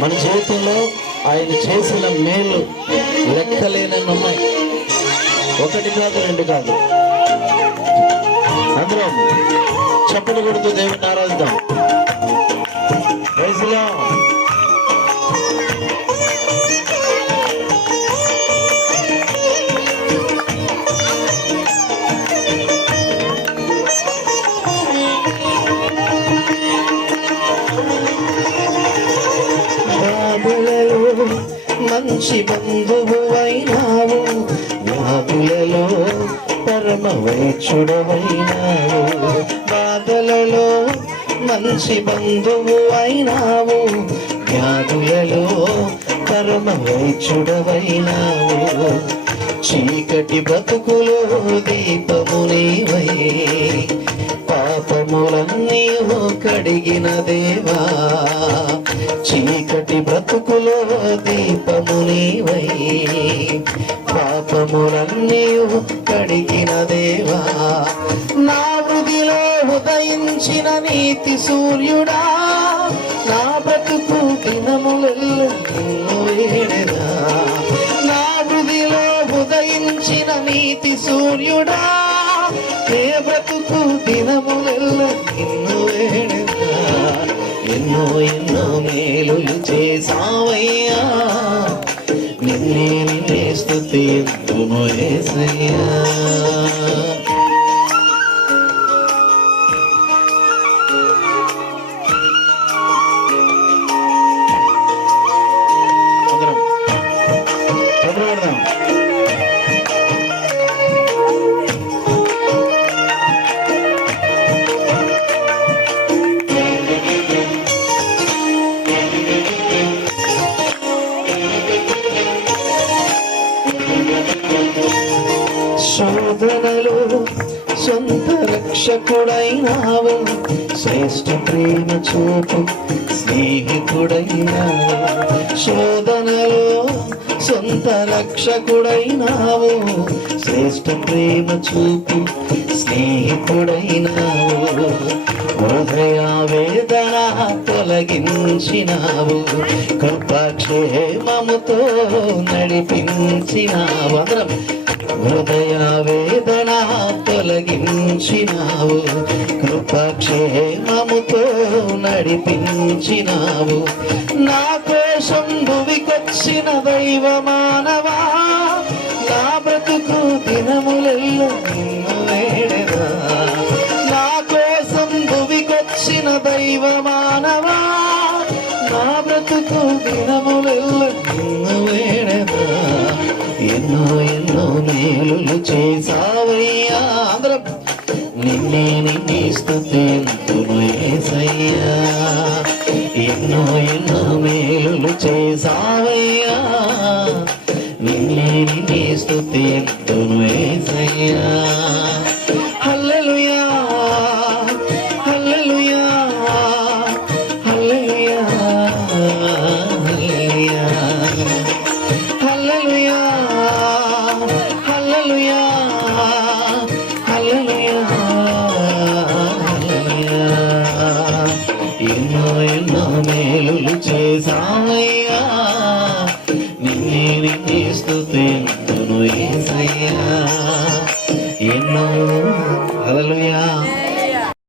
మన జీవితంలో ఆయన చేసిన మేలు లెక్కలేనన్ని ఉన్నాయి ఒకటి కాదు రెండు కాదు. అందరం చెప్పకూడదు కొడుతూ దేవుని ఆరాధిద్దాం. బాధలలో మంచి బంధువు అయినావు వ్యాధులలో పరమ వైచుడవైనావు బాధలలో మంచి బంధువు అయినావు వ్యాధులలో పరమ వైచుడవైనావు చీకటి బ్రతుకులో దీపము నీవై. పాపములన్నీ కడిగిన దేవా. చీకటి బ్రతుకులో దీపము నీవై. పాపములన్నీ కడిగిన దేవా నా వృదిలో ఉదయించిన నీతి సూర్యుడా నా బ్రతుకు దినములలో నా వృదిలో ఉదయించిన నీతి సూర్యుడా ఏ బ్రతుకు స్థుతి ఎంతును యేసయ్యా అందరం చప్పట్లు కొడదాం. శోధనలు సొంత రక్షకుడైనావు. శ్రేష్ఠ ప్రేమ చూపు స్నేహితుడైనావు. శోధనలో సొంత రక్షకుడైనావు శ్రేష్ట ప్రేమ చూపు స్నేహితుడైనావు. హృదయ వేదన తొలగించినావు. కృపక్షేమముతో నడిపించినావు. అందరం హృదయ వేదన తొలగించినావు. కృపక్షేమముతో నడిపించినావు. నా కోసం భువికొచ్చిన దైవ మానవా నా బ్రతుకు దినములెల్లో నిన్ను వేడెదా నా కోసం భువికొచ్చిన దైవ మానవా నా బ్రతుకు దినములెల్లో నిన్ను వేడెదా ఎన్నో ఎన్నో మేలులు చేసావయ్యా అందరం నిన్నే నిన్నే స్థుతింతును యేసయ్యా ఎన్నో ఎన్నో మేలులు చేసావయ్యా నిన్నే నిన్నే స్థుతింతును యేసయ్యా హల్లెలూయా హల్లెలూయా హల్లెలూయా హల్లెలూయా. హల్లెలూయా. స్థుతింతును ఏసయ్యా. ఎన్నో హల్లెలూయా.